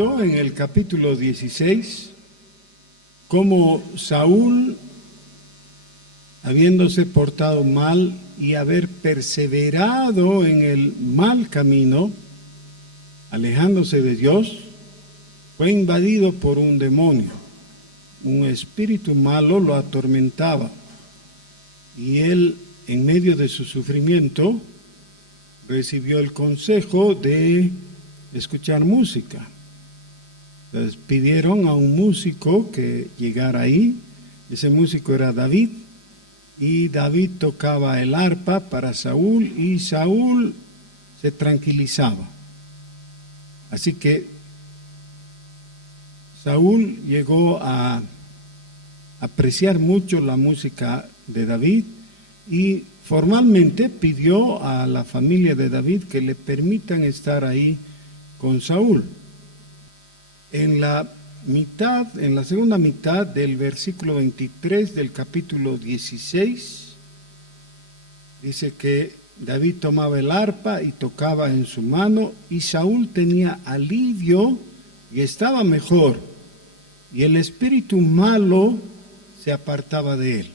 esto en el capítulo 16, cómo Saúl, habiéndose portado mal y haber perseverado en el mal camino, alejándose de Dios, fue invadido por un demonio. Un espíritu malo lo atormentaba y él, en medio de su sufrimiento, recibió el consejo de escuchar música. Entonces pidieron a un músico que llegara ahí. Ese músico era David, y David tocaba el arpa para Saúl, y Saúl se tranquilizaba. Así que Saúl llegó a apreciar mucho la música de David y formalmente pidió a la familia de David que le permitan estar ahí con Saúl. En la segunda mitad del versículo 23 del capítulo 16, dice que David tomaba el arpa y tocaba en su mano, y Saúl tenía alivio y estaba mejor, y el espíritu malo se apartaba de él.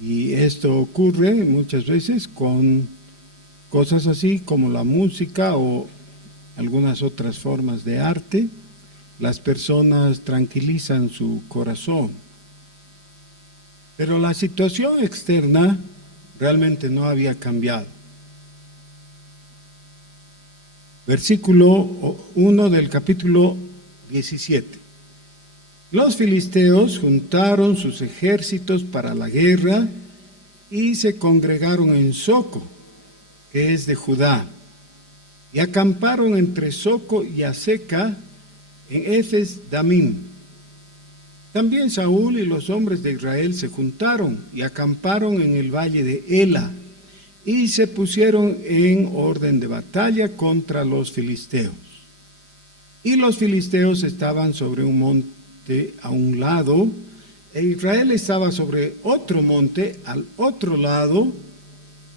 Y esto ocurre muchas veces con cosas así como la música o algunas otras formas de arte. Las personas tranquilizan su corazón, pero la situación externa realmente no había cambiado. Versículo 1 del capítulo 17. Los filisteos juntaron sus ejércitos para la guerra y se congregaron en Soco, que es de Judá, y acamparon entre Soco y Azeca en Efes Damim. También Saúl y los hombres de Israel se juntaron y acamparon en el valle de Ela, y se pusieron en orden de batalla contra los filisteos. Y los filisteos estaban sobre un monte a un lado, e Israel estaba sobre otro monte al otro lado,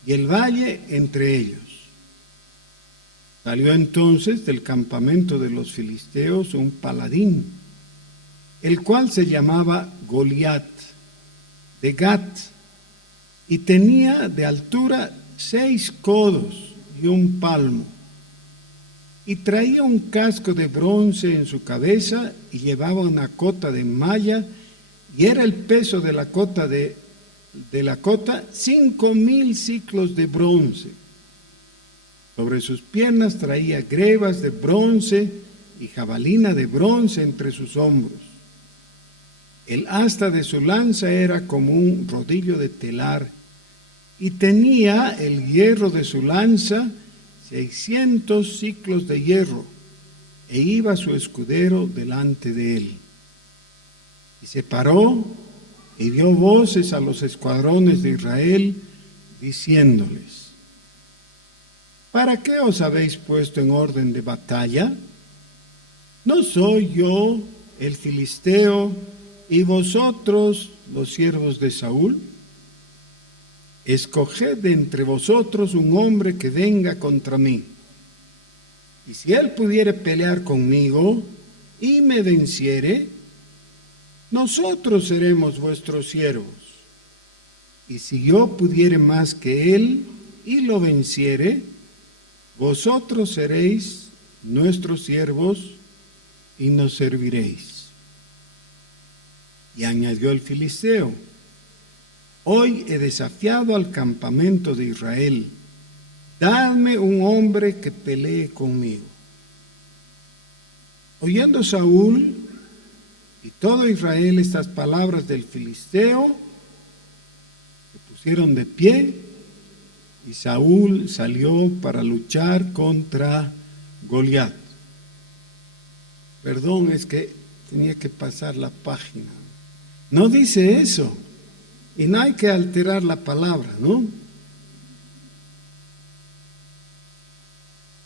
y el valle entre ellos. Salió entonces del campamento de los filisteos un paladín, el cual se llamaba Goliat, de Gat, y tenía de altura 6 codos y un palmo, y traía un casco de bronce en su cabeza, y llevaba una cota de malla, y era el peso de la cota 5,000 siclos de bronce. Sobre sus piernas traía grebas de bronce y jabalina de bronce entre sus hombros. El asta de su lanza era como un rodillo de telar, y tenía el hierro de su lanza 600 siclos de hierro, e iba su escudero delante de él. Y se paró y dio voces a los escuadrones de Israel, diciéndoles: ¿para qué os habéis puesto en orden de batalla? ¿No soy yo el filisteo y vosotros los siervos de Saúl? Escoged de entre vosotros un hombre que venga contra mí. Y si él pudiere pelear conmigo y me venciere, nosotros seremos vuestros siervos. Y si yo pudiere más que él y lo venciere, vosotros seréis nuestros siervos y nos serviréis. Y añadió el filisteo: hoy he desafiado al campamento de Israel, dadme un hombre que pelee conmigo. Oyendo Saúl y todo Israel estas palabras del filisteo, se pusieron de pie, y Saúl salió para luchar contra Goliat. Perdón, es que tenía que pasar la página. No dice eso, y no hay que alterar la palabra, ¿no?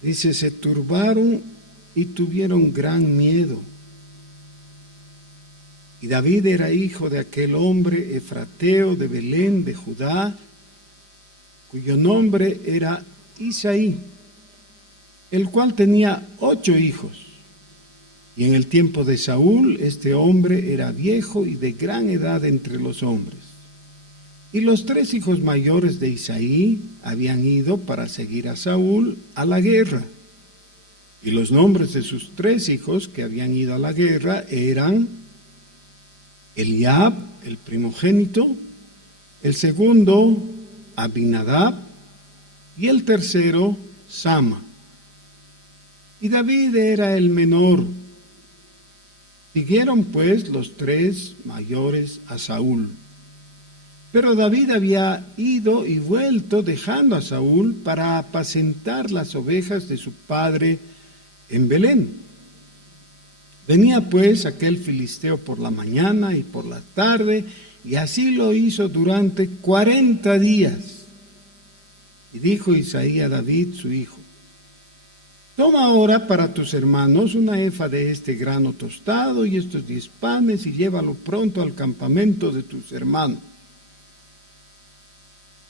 Dice: se turbaron y tuvieron gran miedo. Y David era hijo de aquel hombre efrateo de Belén de Judá, cuyo nombre era Isaí, el cual tenía 8 hijos. Y en el tiempo de Saúl, este hombre era viejo y de gran edad entre los hombres. Y los 3 hijos mayores de Isaí habían ido para seguir a Saúl a la guerra. Y los nombres de sus 3 hijos que habían ido a la guerra eran Eliab, el primogénito, el segundo, Abinadab, y el tercero, Sama. Y David era el menor. Siguieron pues los 3 mayores a Saúl. Pero David había ido y vuelto dejando a Saúl para apacentar las ovejas de su padre en Belén. Venía pues aquel filisteo por la mañana y por la tarde, y así lo hizo durante 40 días. Y dijo Isaí a David, su hijo: toma ahora para tus hermanos una efa de este grano tostado y estos 10 panes, y llévalo pronto al campamento de tus hermanos.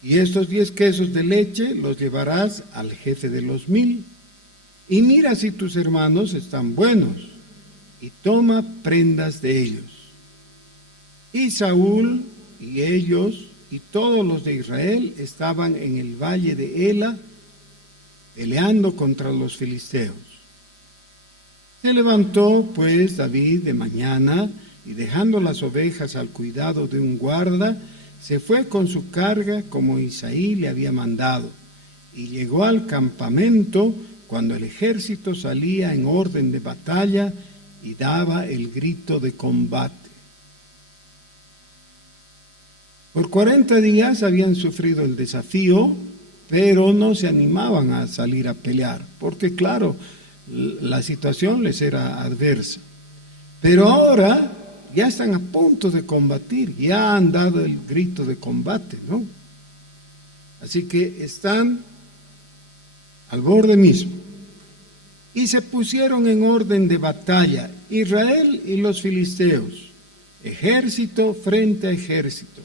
Y estos 10 quesos de leche los llevarás al jefe de los 1000, y mira si tus hermanos están buenos, y toma prendas de ellos. Y Saúl y ellos y todos los de Israel estaban en el valle de Ela, peleando contra los filisteos. Se levantó pues David de mañana, y dejando las ovejas al cuidado de un guarda, se fue con su carga como Isaí le había mandado, y llegó al campamento cuando el ejército salía en orden de batalla y daba el grito de combate. Por 40 días habían sufrido el desafío, pero no se animaban a salir a pelear, porque claro, la situación les era adversa. Pero ahora ya están a punto de combatir, ya han dado el grito de combate, ¿no? Así que están al borde mismo. Y se pusieron en orden de batalla, Israel y los filisteos, ejército frente a ejército.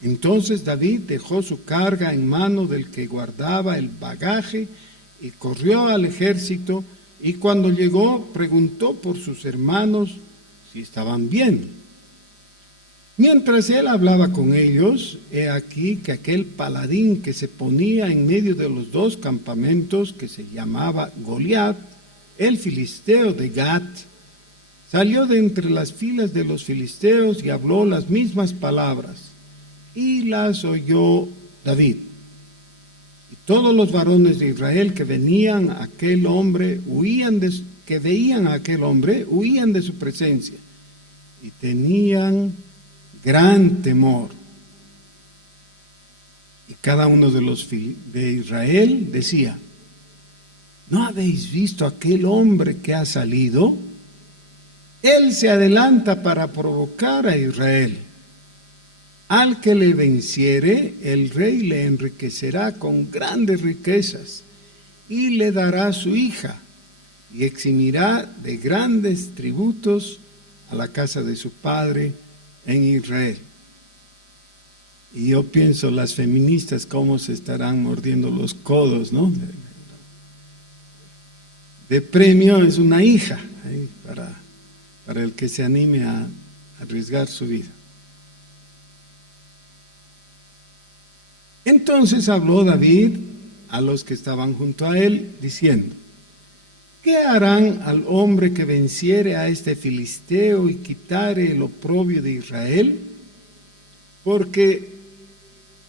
Entonces David dejó su carga en mano del que guardaba el bagaje y corrió al ejército, y cuando llegó preguntó por sus hermanos si estaban bien. Mientras él hablaba con ellos, he aquí que aquel paladín que se ponía en medio de los 2 campamentos, que se llamaba Goliat, el filisteo de Gat, salió de entre las filas de los filisteos y habló las mismas palabras, y las oyó David. Y todos los varones de Israel que veían a aquel hombre huían de su presencia, y tenían gran temor. Y cada uno de los de Israel decía: ¿no habéis visto aquel hombre que ha salido? Él se adelanta para provocar a Israel. Al que le venciere, el rey le enriquecerá con grandes riquezas, y le dará su hija, y eximirá de grandes tributos a la casa de su padre en Israel. Y yo pienso, las feministas cómo se estarán mordiendo los codos, ¿no? De premio es una hija, ¿eh? para el que se anime a arriesgar su vida. Entonces habló David a los que estaban junto a él, diciendo: ¿qué harán al hombre que venciere a este filisteo y quitare el oprobio de Israel? Porque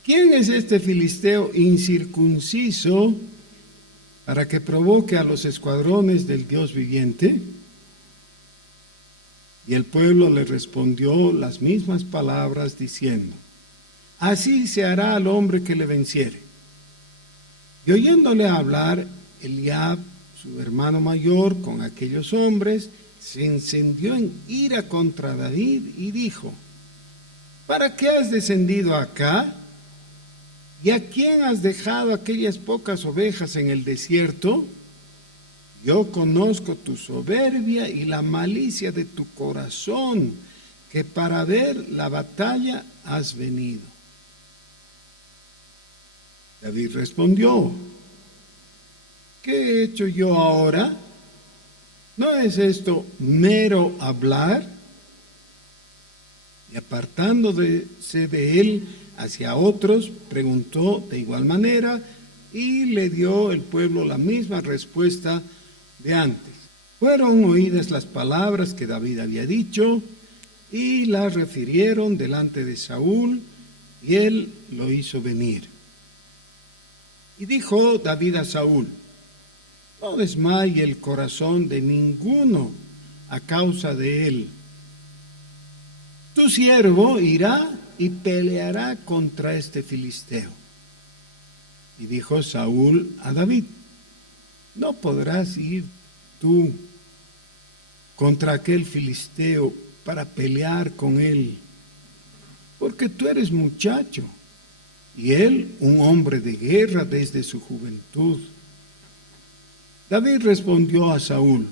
¿quién es este filisteo incircunciso para que provoque a los escuadrones del Dios viviente? Y el pueblo le respondió las mismas palabras, diciendo: así se hará al hombre que le venciere. Y oyéndole hablar, Eliab, su hermano mayor, con aquellos hombres, se encendió en ira contra David y dijo: ¿para qué has descendido acá? ¿Y a quién has dejado aquellas pocas ovejas en el desierto? Yo conozco tu soberbia y la malicia de tu corazón, que para ver la batalla has venido. David respondió: ¿qué he hecho yo ahora? ¿No es esto mero hablar? Y apartándose de él hacia otros, preguntó de igual manera, y le dio el pueblo la misma respuesta de antes. Fueron oídas las palabras que David había dicho, y las refirieron delante de Saúl, y él lo hizo venir. Y dijo David a Saúl: no desmaye el corazón de ninguno a causa de él. Tu siervo irá y peleará contra este filisteo. Y dijo Saúl a David: no podrás ir tú contra aquel filisteo para pelear con él, porque tú eres muchacho, y él un hombre de guerra desde su juventud. David respondió a Saúl: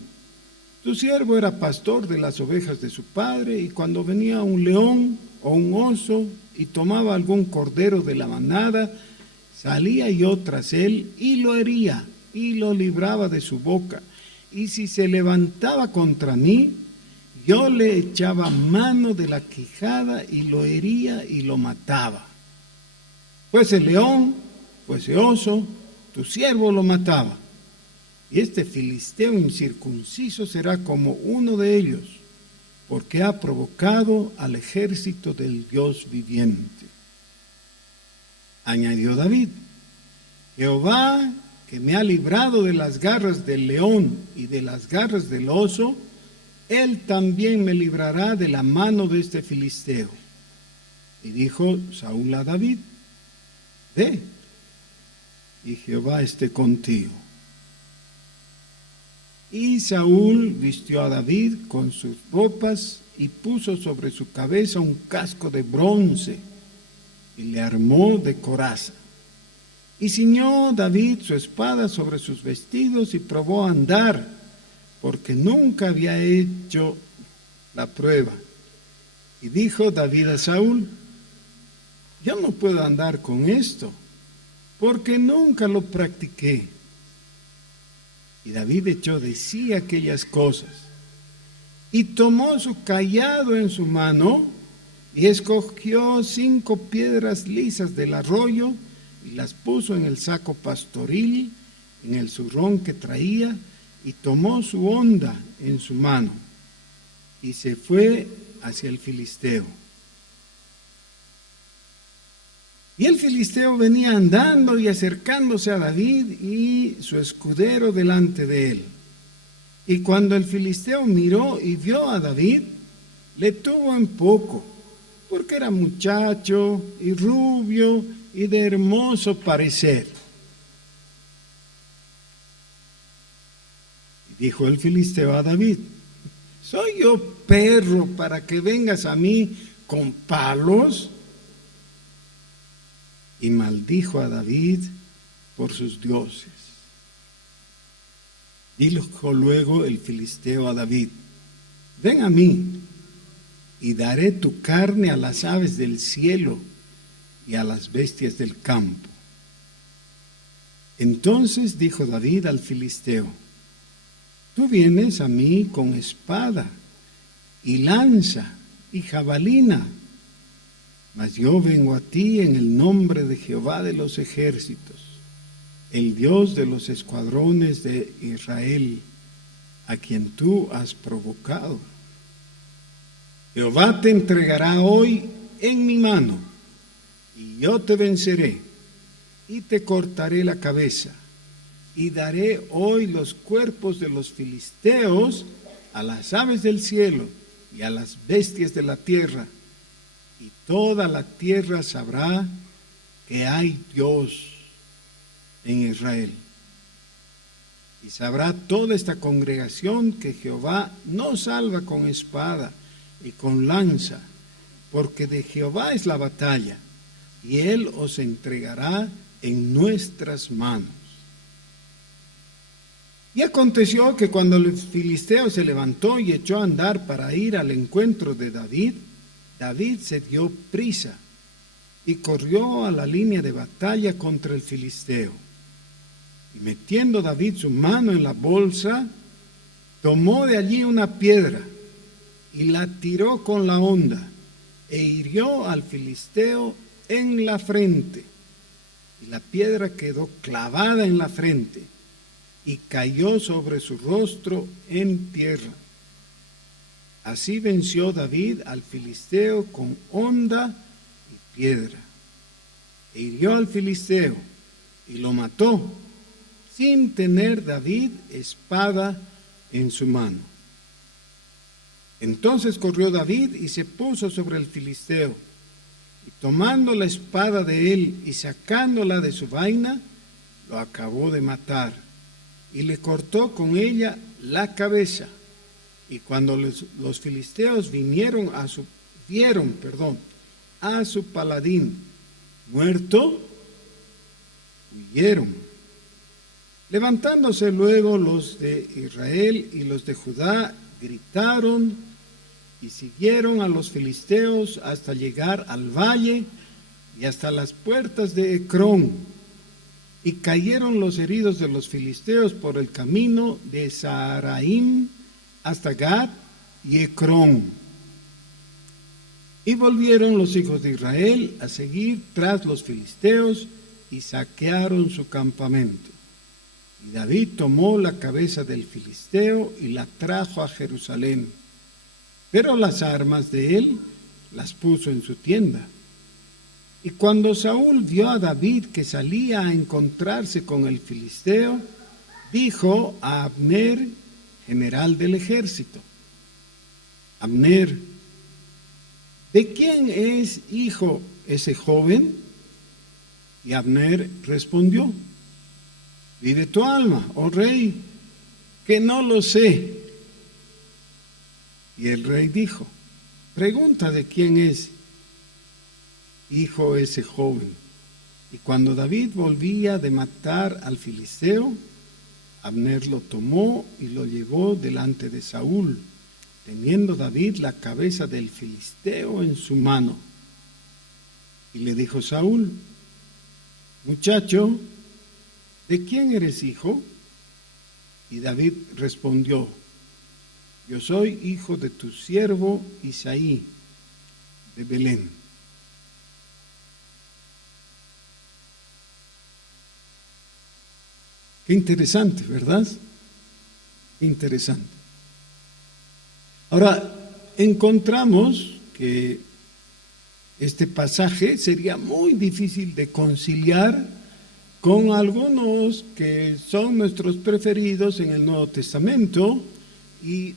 tu siervo era pastor de las ovejas de su padre, y cuando venía un león o un oso y tomaba algún cordero de la manada, salía yo tras él y lo hería y lo libraba de su boca. Y si se levantaba contra mí, yo le echaba mano de la quijada y lo hería y lo mataba. Fuese león, fuese oso, tu siervo lo mataba. Y este filisteo incircunciso será como uno de ellos, porque ha provocado al ejército del Dios viviente. Añadió David: Jehová, que me ha librado de las garras del león y de las garras del oso, él también me librará de la mano de este filisteo. Y dijo Saúl a David: ve, y Jehová esté contigo. Y Saúl vistió a David con sus ropas y puso sobre su cabeza un casco de bronce y le armó de coraza. Y ciñó David su espada sobre sus vestidos y probó a andar, porque nunca había hecho la prueba. Y dijo David a Saúl: yo no puedo andar con esto, porque nunca lo practiqué. Y David echó de sí aquellas cosas, y tomó su cayado en su mano, y escogió 5 piedras lisas del arroyo, y las puso en el saco pastoril, en el zurrón que traía, y tomó su honda en su mano, y se fue hacia el filisteo. Y el filisteo venía andando y acercándose a David y su escudero delante de él. Y cuando el filisteo miró y vio a David, le tuvo en poco, porque era muchacho y rubio y de hermoso parecer. Y dijo el filisteo a David: ¿soy yo perro para que vengas a mí con palos? Y maldijo a David por sus dioses. Dijo luego el filisteo a David: ven a mí, y daré tu carne a las aves del cielo y a las bestias del campo. Entonces dijo David al filisteo: tú vienes a mí con espada y lanza y jabalina, mas yo vengo a ti en el nombre de Jehová de los ejércitos, el Dios de los escuadrones de Israel, a quien tú has provocado. Jehová te entregará hoy en mi mano, y yo te venceré, y te cortaré la cabeza, y daré hoy los cuerpos de los filisteos a las aves del cielo y a las bestias de la tierra, y toda la tierra sabrá que hay Dios en Israel. Y sabrá toda esta congregación que Jehová no salva con espada y con lanza, porque de Jehová es la batalla, y él os entregará en nuestras manos. Y aconteció que cuando el filisteo se levantó y echó a andar para ir al encuentro de David, David se dio prisa y corrió a la línea de batalla contra el filisteo. Y metiendo David su mano en la bolsa, tomó de allí una piedra y la tiró con la honda e hirió al filisteo en la frente. Y la piedra quedó clavada en la frente y cayó sobre su rostro en tierra. Así venció David al filisteo con honda y piedra. E hirió al filisteo y lo mató, sin tener David espada en su mano. Entonces corrió David y se puso sobre el filisteo, y tomando la espada de él y sacándola de su vaina, lo acabó de matar, y le cortó con ella la cabeza. Y cuando los filisteos vieron a su paladín muerto, huyeron. Levantándose luego los de Israel y los de Judá, gritaron y siguieron a los filisteos hasta llegar al valle y hasta las puertas de Ecrón. Y cayeron los heridos de los filisteos por el camino de Saharaim hasta Gad y Ecrón. Y volvieron los hijos de Israel a seguir tras los filisteos y saquearon su campamento. Y David tomó la cabeza del filisteo y la trajo a Jerusalén, pero las armas de él las puso en su tienda. Y cuando Saúl vio a David que salía a encontrarse con el filisteo, dijo a Abner, general del ejército: Abner, ¿de quién es hijo ese joven? Y Abner respondió: vive tu alma, oh rey, que no lo sé. Y el rey dijo: pregunta de quién es hijo ese joven. Y cuando David volvía de matar al filisteo, Abner lo tomó y lo llevó delante de Saúl, teniendo David la cabeza del filisteo en su mano. Y le dijo Saúl: muchacho, ¿de quién eres hijo? Y David respondió: yo soy hijo de tu siervo Isaí, de Belén. Qué interesante, ¿verdad? Qué interesante. Ahora, encontramos que este pasaje sería muy difícil de conciliar con algunos que son nuestros preferidos en el Nuevo Testamento y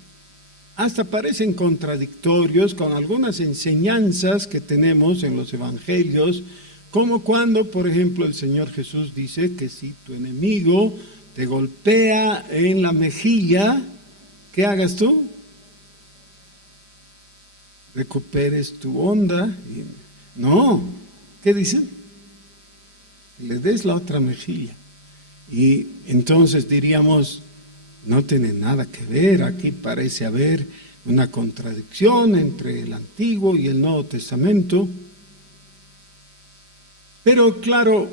hasta parecen contradictorios con algunas enseñanzas que tenemos en los evangelios, como cuando, por ejemplo, el Señor Jesús dice que si tu enemigo te golpea en la mejilla, ¿qué hagas tú? Recuperes tu onda. No, ¿qué dice? Le des la otra mejilla. Y entonces diríamos, no tiene nada que ver, aquí parece haber una contradicción entre el Antiguo y el Nuevo Testamento. Pero claro,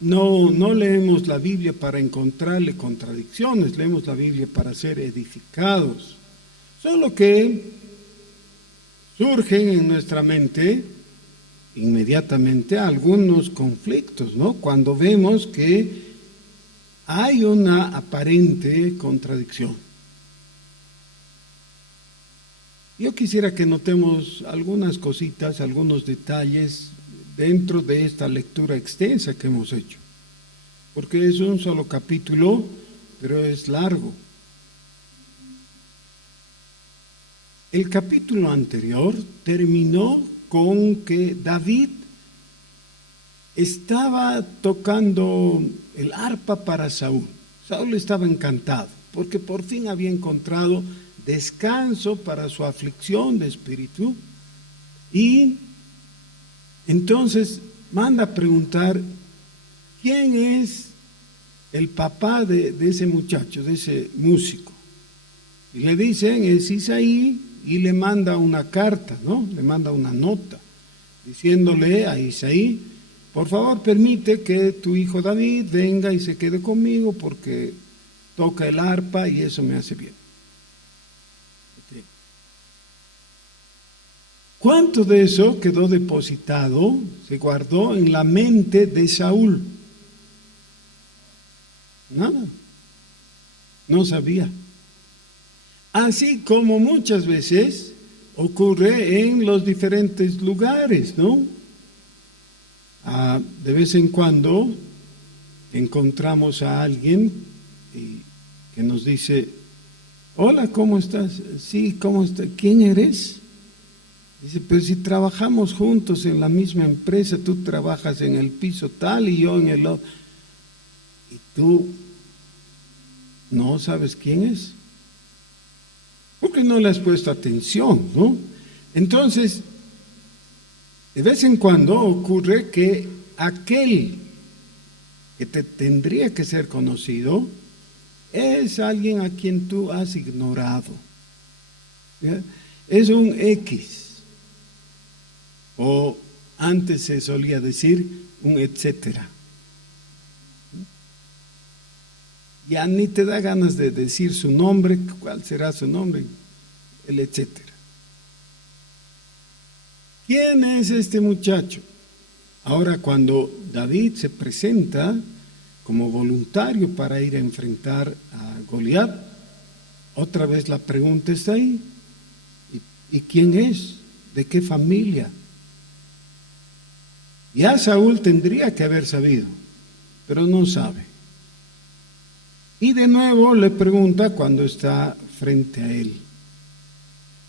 no leemos la Biblia para encontrarle contradicciones, leemos la Biblia para ser edificados. Solo que surgen en nuestra mente inmediatamente algunos conflictos, ¿no? Cuando vemos que hay una aparente contradicción. Yo quisiera que notemos algunas cositas, algunos detalles dentro de esta lectura extensa que hemos hecho, porque es un solo capítulo, pero es largo. El capítulo anterior terminó con que David estaba tocando el arpa para Saúl. Saúl estaba encantado porque por fin había encontrado descanso para su aflicción de espíritu y entonces manda a preguntar quién es el papá de ese muchacho, de ese músico. Y le dicen, es Isaí, y le manda una carta, ¿no? Le manda una nota diciéndole a Isaí: por favor, permite que tu hijo David venga y se quede conmigo porque toca el arpa y eso me hace bien. ¿Cuánto de eso quedó depositado, se guardó en la mente de Saúl? Nada, no sabía. Así como muchas veces ocurre en los diferentes lugares, ¿no? De vez en cuando encontramos a alguien que nos dice: hola, ¿cómo estás? Sí, ¿cómo estás? ¿Quién eres? Dice: pero si trabajamos juntos en la misma empresa, tú trabajas en el piso tal y yo en el otro. Y tú no sabes quién es, porque no le has puesto atención, ¿no? Entonces, de vez en cuando ocurre que aquel que te tendría que ser conocido es alguien a quien tú has ignorado, ¿ya? Es un X, o antes se solía decir un etcétera. Ya ni te da ganas de decir su nombre, cuál será su nombre, el etcétera. ¿Quién es este muchacho? Ahora, cuando David se presenta como voluntario para ir a enfrentar a Goliat, otra vez la pregunta está ahí: ¿y quién es? ¿De qué familia? Ya Saúl tendría que haber sabido, pero no sabe. Y de nuevo le pregunta cuando está frente a él.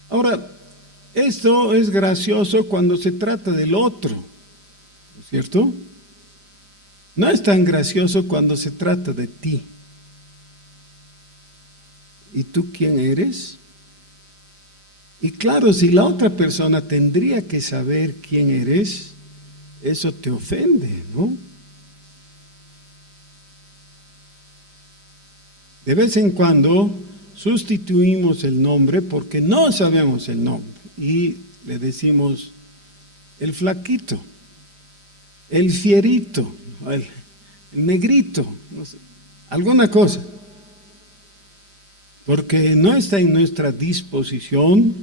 Ahora, esto es gracioso cuando se trata del otro, ¿no es cierto? No es tan gracioso cuando se trata de ti. ¿Y tú quién eres? Y claro, si la otra persona tendría que saber quién eres, eso te ofende, ¿no? De vez en cuando sustituimos el nombre porque no sabemos el nombre y le decimos el flaquito, el fierito, el negrito, no sé, alguna cosa, porque no está en nuestra disposición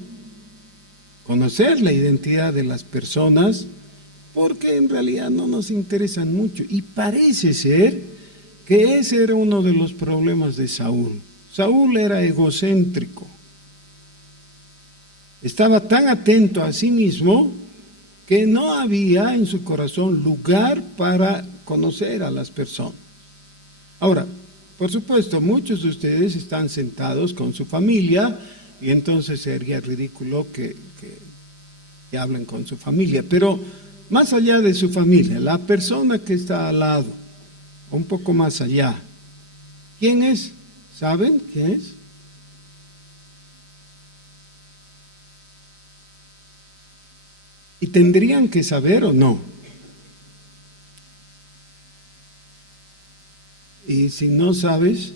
conocer la identidad de las personas, porque en realidad no nos interesan mucho. Y parece ser que ese era uno de los problemas de Saúl. Saúl era egocéntrico, estaba tan atento a sí mismo que no había en su corazón lugar para conocer a las personas. Ahora, por supuesto, muchos de ustedes están sentados con su familia y entonces sería ridículo que hablen con su familia, pero más allá de su familia, la persona que está al lado, un poco más allá, ¿quién es? ¿Saben quién es? ¿Y tendrían que saber o no? Y si no sabes,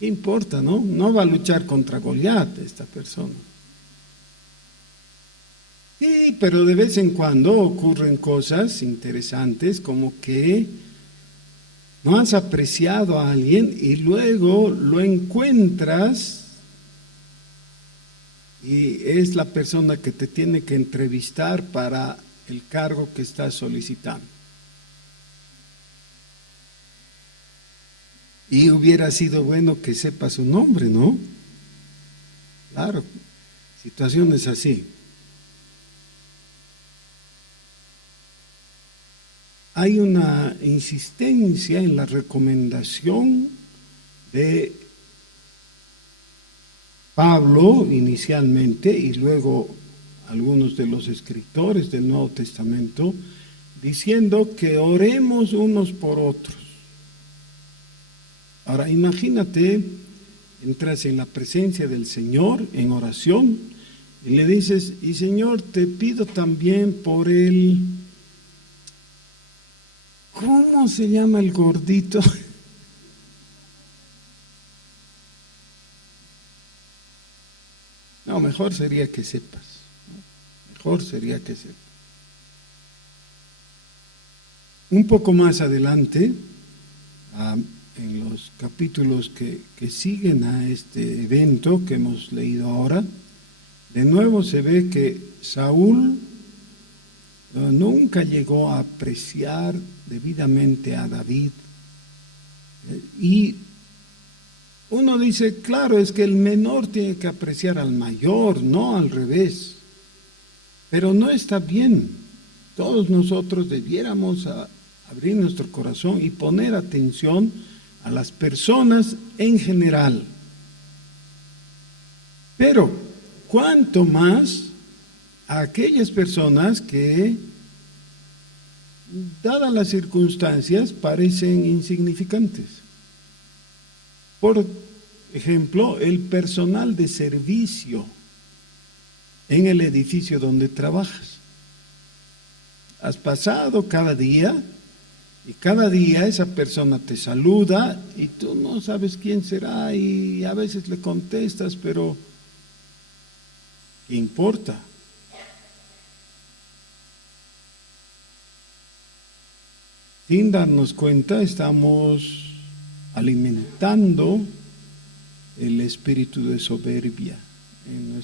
¿qué importa, no? No va a luchar contra Goliat esta persona. Sí, pero de vez en cuando ocurren cosas interesantes, como que no has apreciado a alguien y luego lo encuentras y es la persona que te tiene que entrevistar para el cargo que estás solicitando. Y hubiera sido bueno que sepa su nombre, ¿no? Claro, situaciones así. Hay una insistencia en la recomendación de Pablo inicialmente y luego algunos de los escritores del Nuevo Testamento diciendo que oremos unos por otros. Ahora imagínate, entras en la presencia del Señor en oración y le dices: y Señor, te pido también por el... ¿Cómo se llama el gordito? No, mejor sería que sepas. Mejor sería que sepas. Un poco más adelante, en los capítulos que siguen a este evento que hemos leído ahora, de nuevo se ve que Saúl nunca llegó a apreciar debidamente a David. Y uno dice, claro, es que el menor tiene que apreciar al mayor, no al revés. Pero no está bien. Todos nosotros debiéramos abrir nuestro corazón y poner atención a las personas en general. Pero, cuanto más a aquellas personas que, dadas las circunstancias, parecen insignificantes. Por ejemplo, el personal de servicio en el edificio donde trabajas. Has pasado cada día y cada día esa persona te saluda y tú no sabes quién será y a veces le contestas, pero ¿qué importa? Sin darnos cuenta, estamos alimentando el espíritu de soberbia en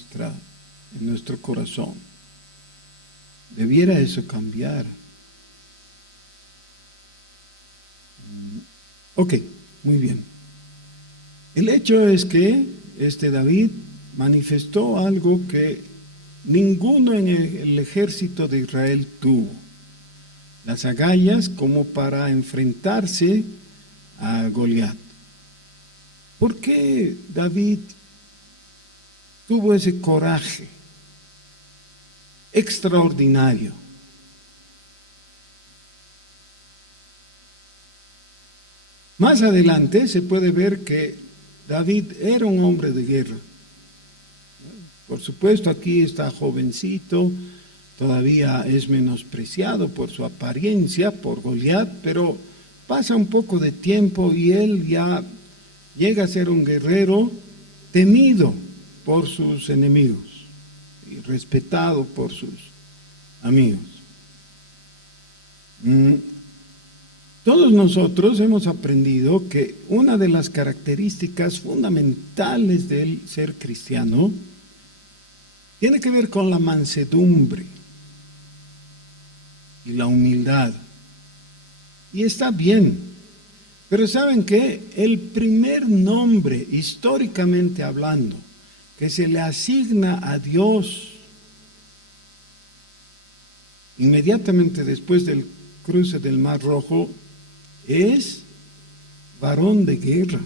nuestro corazón. Debiera eso cambiar. Ok, muy bien. El hecho es que David manifestó algo que ninguno en el ejército de Israel tuvo. Las agallas como para enfrentarse a Goliat. ¿Por qué David tuvo ese coraje extraordinario? Más adelante se puede ver que David era un hombre de guerra. Por supuesto, aquí está jovencito, todavía es menospreciado por su apariencia, por Goliat, pero pasa un poco de tiempo y él ya llega a ser un guerrero temido por sus enemigos y respetado por sus amigos. Todos nosotros hemos aprendido que una de las características fundamentales del ser cristiano tiene que ver con la mansedumbre y la humildad. Y está bien, pero ¿saben qué? El primer nombre, históricamente hablando, que se le asigna a Dios inmediatamente después del cruce del Mar Rojo es varón de guerra.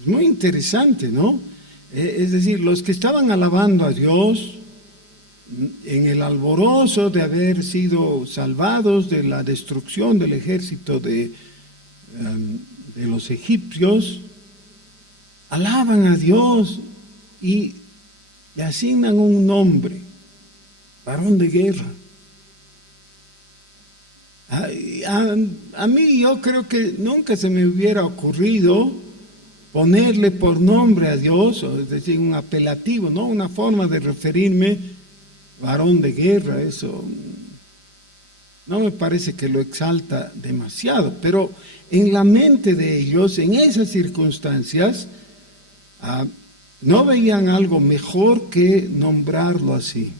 Es muy interesante, ¿no? Es decir, los que estaban alabando a Dios en el alborozo de haber sido salvados de la destrucción del ejército de los egipcios, alaban a Dios y le asignan un nombre, varón de guerra. A mí yo creo que nunca se me hubiera ocurrido ponerle por nombre a Dios, es decir, un apelativo, ¿no? Una forma de referirme, varón de guerra. Eso no me parece que lo exalta demasiado, pero en la mente de ellos, en esas circunstancias, no veían algo mejor que nombrarlo así.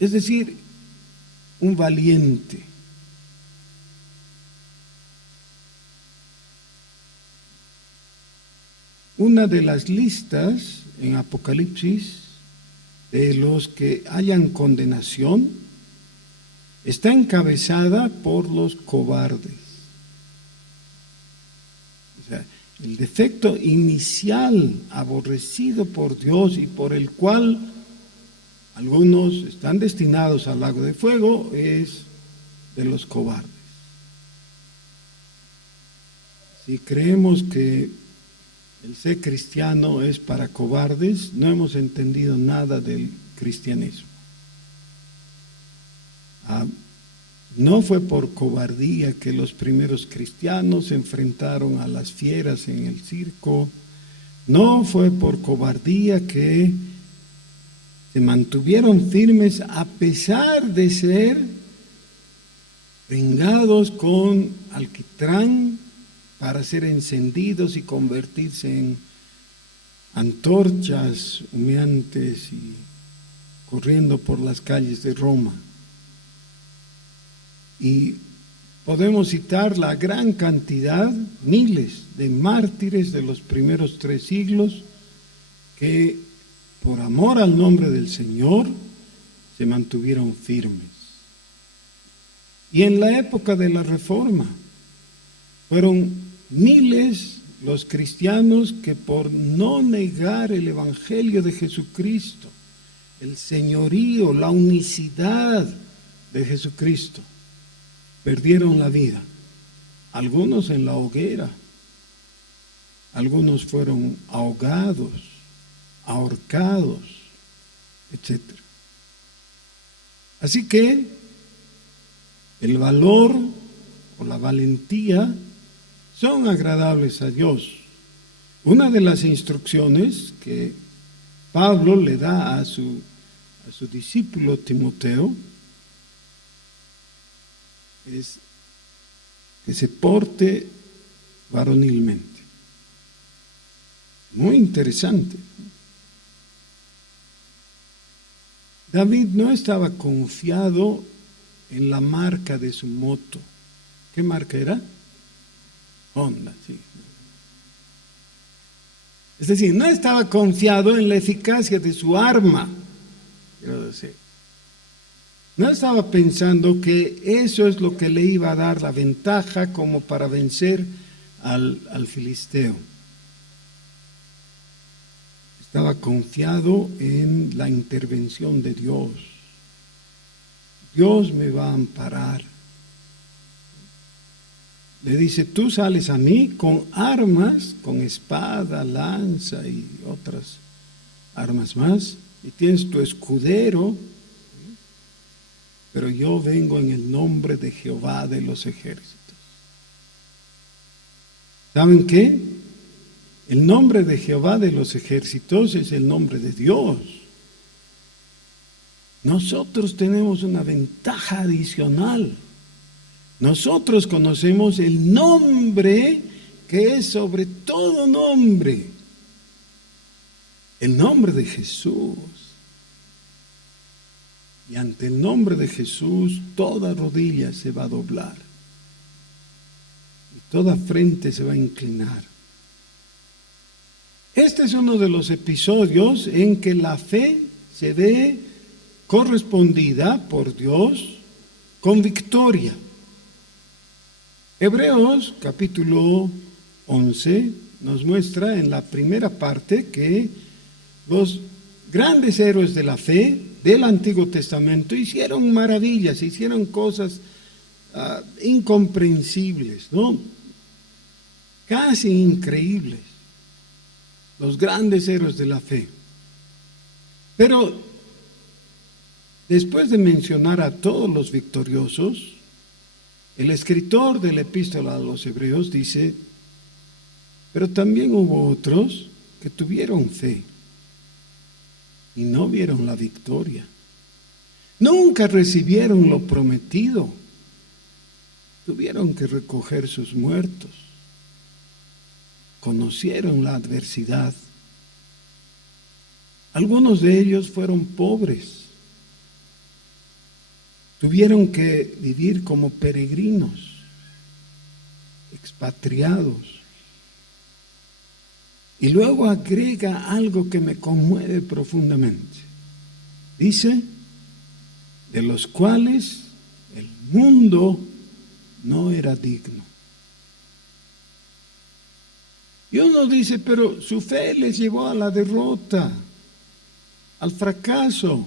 Es decir, un valiente. Una de las listas en Apocalipsis de los que hayan condenación está encabezada por los cobardes. O sea, el defecto inicial aborrecido por Dios y por el cual algunos están destinados al lago de fuego es de los cobardes. Si creemos que el ser cristiano es para cobardes, no hemos entendido nada del cristianismo. No fue por cobardía que los primeros cristianos se enfrentaron a las fieras en el circo. No fue por cobardía que se mantuvieron firmes a pesar de ser vengados con alquitrán para ser encendidos y convertirse en antorchas humeantes y corriendo por las calles de Roma. Y podemos citar la gran cantidad, miles de mártires de los primeros 3 siglos que por amor al nombre del Señor se mantuvieron firmes. Y en la época de la Reforma fueron miles los cristianos que por no negar el Evangelio de Jesucristo, el señorío, la unicidad de Jesucristo, perdieron la vida. Algunos en la hoguera, algunos fueron ahogados, ahorcados, etc. Así que el valor o la valentía son agradables a Dios. Una de las instrucciones que Pablo le da a su discípulo Timoteo es que se porte varonilmente. Muy interesante. David no estaba confiado en la marca de su moto. ¿Qué marca era? Honda, sí. Es decir, no estaba confiado en la eficacia de su arma. Quiero decir, no estaba pensando que eso es lo que le iba a dar la ventaja como para vencer al filisteo. Estaba confiado en la intervención de Dios. Dios me va a amparar. Le dice, tú sales a mí con armas, con espada, lanza y otras armas más, y tienes tu escudero, pero yo vengo en el nombre de Jehová de los ejércitos. ¿Saben qué? El nombre de Jehová de los ejércitos es el nombre de Dios. Nosotros tenemos una ventaja adicional. Nosotros conocemos el nombre que es sobre todo nombre. El nombre de Jesús. Y ante el nombre de Jesús, toda rodilla se va a doblar. Y toda frente se va a inclinar. Este es uno de los episodios en que la fe se ve correspondida por Dios con victoria. Hebreos capítulo 11 nos muestra en la primera parte que los grandes héroes de la fe del Antiguo Testamento hicieron maravillas, hicieron cosas incomprensibles, ¿no? Casi increíbles. Los grandes héroes de la fe. Pero después de mencionar a todos los victoriosos, el escritor de la epístola a los Hebreos dice, pero también hubo otros que tuvieron fe y no vieron la victoria. Nunca recibieron lo prometido. Tuvieron que recoger sus muertos. Conocieron la adversidad. Algunos de ellos fueron pobres. Tuvieron que vivir como peregrinos, expatriados. Y luego agrega algo que me conmueve profundamente. Dice, de los cuales el mundo no era digno. Y uno dice, pero su fe les llevó a la derrota, al fracaso.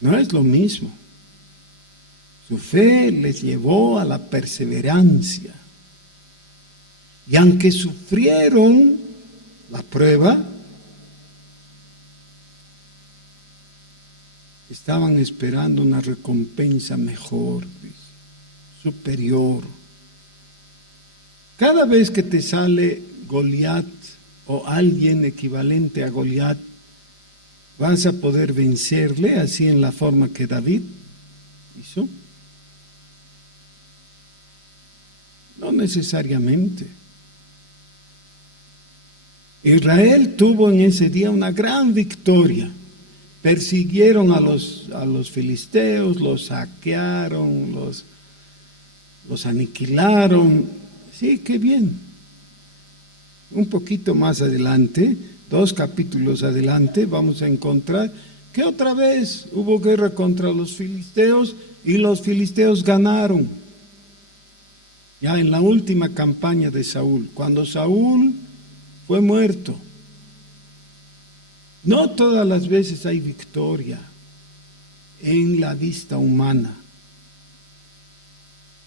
No es lo mismo. Su fe les llevó a la perseverancia. Y aunque sufrieron la prueba, estaban esperando una recompensa mejor, superior. Cada vez que te sale Goliat o alguien equivalente a Goliat, ¿vas a poder vencerle así en la forma que David hizo? No necesariamente. Israel tuvo en ese día una gran victoria. Persiguieron a los filisteos, los saquearon, los aniquilaron. Sí, qué bien. Un poquito más adelante, 2 capítulos adelante, vamos a encontrar que otra vez hubo guerra contra los filisteos y los filisteos ganaron. Ya en la última campaña de Saúl, cuando Saúl fue muerto. No todas las veces hay victoria en la vista humana,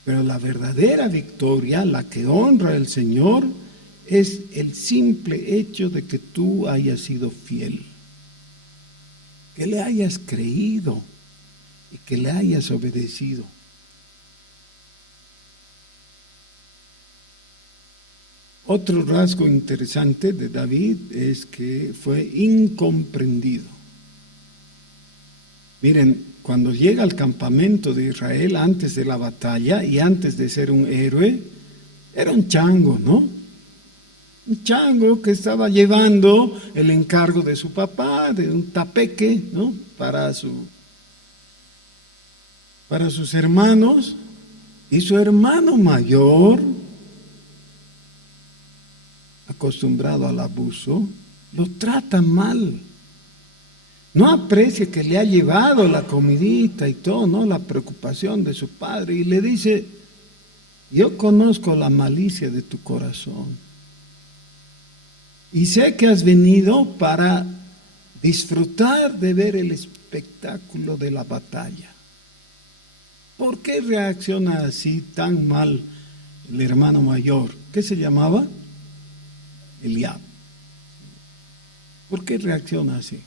pero la verdadera victoria, la que honra al Señor, es el simple hecho de que tú hayas sido fiel, que le hayas creído y que le hayas obedecido. Otro rasgo interesante de David es que fue incomprendido. Miren, cuando llega al campamento de Israel antes de la batalla y antes de ser un héroe, era un chango, ¿no? Un chango que estaba llevando el encargo de su papá, de un tapeque, ¿no? Para sus hermanos, y su hermano mayor, acostumbrado al abuso, lo trata mal. No aprecia que le ha llevado la comidita y todo, ¿no? La preocupación de su padre, y le dice: yo conozco la malicia de tu corazón y sé que has venido para disfrutar de ver el espectáculo de la batalla. ¿Por qué reacciona así tan mal el hermano mayor? ¿Qué se llamaba? Eliab. ¿Por qué reacciona así?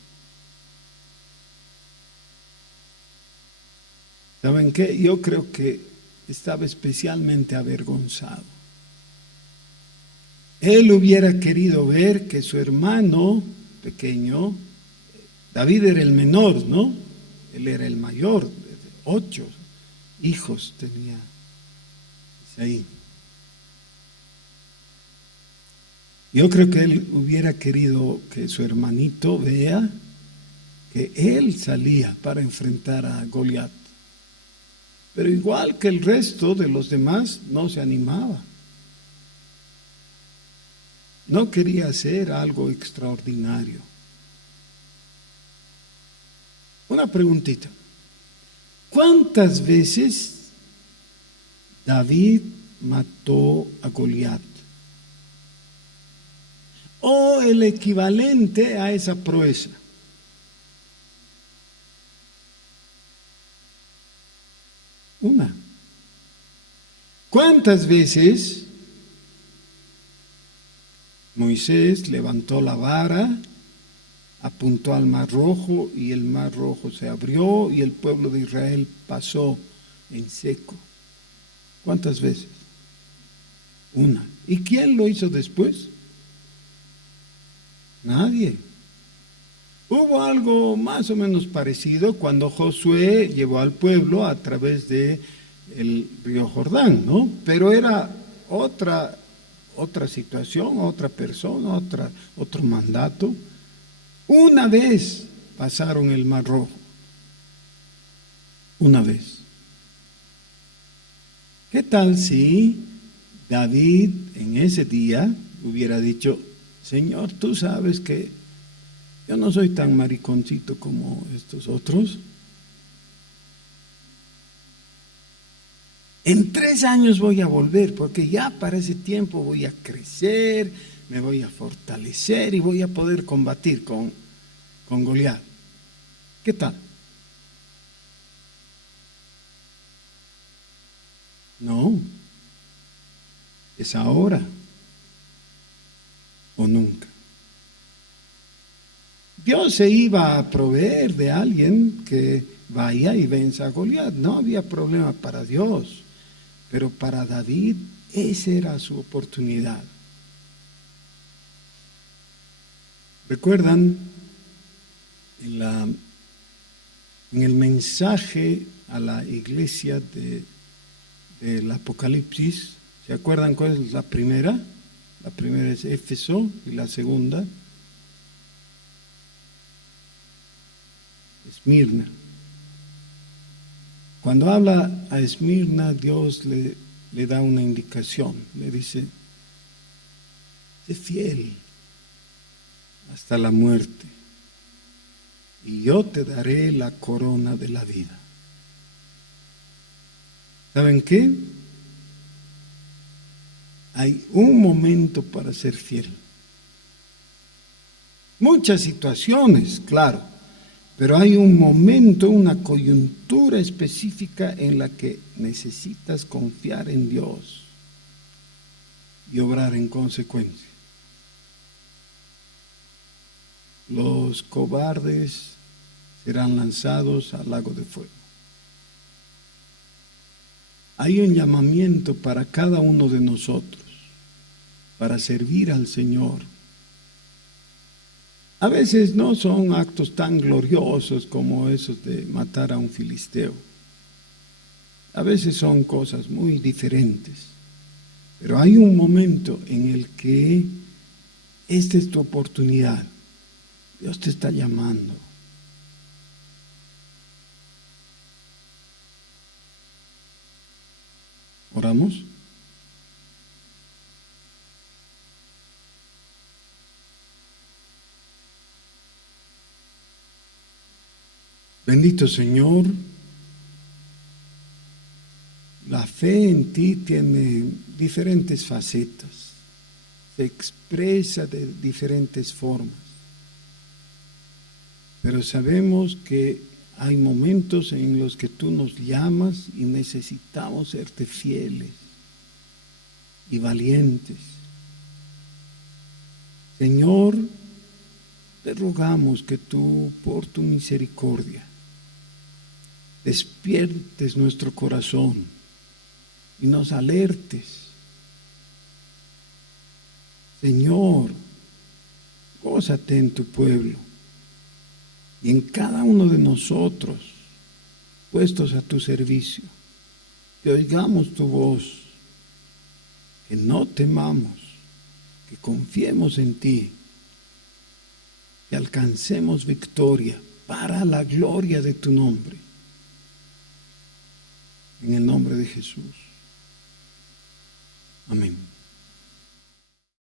¿Saben qué? Yo creo que estaba especialmente avergonzado. Él hubiera querido ver que su hermano pequeño, David era el menor, ¿no? Él era el mayor, 8 hijos tenía Isaí. Yo creo que él hubiera querido que su hermanito vea que él salía para enfrentar a Goliat. Pero igual que el resto de los demás, no se animaba. No quería hacer algo extraordinario. Una preguntita. ¿Cuántas veces David mató a Goliat? O el equivalente a esa proeza. Una. ¿Cuántas veces Moisés levantó la vara, apuntó al Mar Rojo y el Mar Rojo se abrió y el pueblo de Israel pasó en seco? ¿Cuántas veces? Una. ¿Y quién lo hizo después? Nadie. Hubo algo más o menos parecido cuando Josué llevó al pueblo a través de el río Jordán, ¿no? Pero era otra situación, otra persona, otro mandato. Una vez pasaron el Mar Rojo. Una vez. ¿Qué tal si David en ese día hubiera dicho: Señor, tú sabes que yo no soy tan mariconcito como estos otros? En 3 años voy a volver, porque ya para ese tiempo voy a crecer, me voy a fortalecer y voy a poder combatir con Goliat. ¿Qué tal? No, es ahora o nunca. Dios se iba a proveer de alguien que vaya y venza a Goliat. No había problema para Dios, pero para David esa era su oportunidad. ¿Recuerdan en el mensaje a la iglesia del Apocalipsis? ¿Se acuerdan cuál es la primera La primera es Éfeso y la segunda Esmirna. Cuando habla a Esmirna, Dios le da una indicación, le dice: sé fiel hasta la muerte, y yo te daré la corona de la vida. ¿Saben qué? Hay un momento para ser fiel. Muchas situaciones, claro, pero hay un momento, una coyuntura específica en la que necesitas confiar en Dios y obrar en consecuencia. Los cobardes serán lanzados al lago de fuego. Hay un llamamiento para cada uno de nosotros para servir al Señor. A veces no son actos tan gloriosos como esos de matar a un filisteo. A veces son cosas muy diferentes. Pero hay un momento en el que esta es tu oportunidad. Dios te está llamando. ¿Oramos? Bendito Señor, la fe en ti tiene diferentes facetas, se expresa de diferentes formas, pero sabemos que hay momentos en los que tú nos llamas y necesitamos serte fieles y valientes. Señor, te rogamos que tú, por tu misericordia, despiertes nuestro corazón y nos alertes. Señor, gózate en tu pueblo y en cada uno de nosotros, puestos a tu servicio, que oigamos tu voz, que no temamos, que confiemos en ti, que alcancemos victoria para la gloria de tu nombre. En el nombre de Jesús. Amén.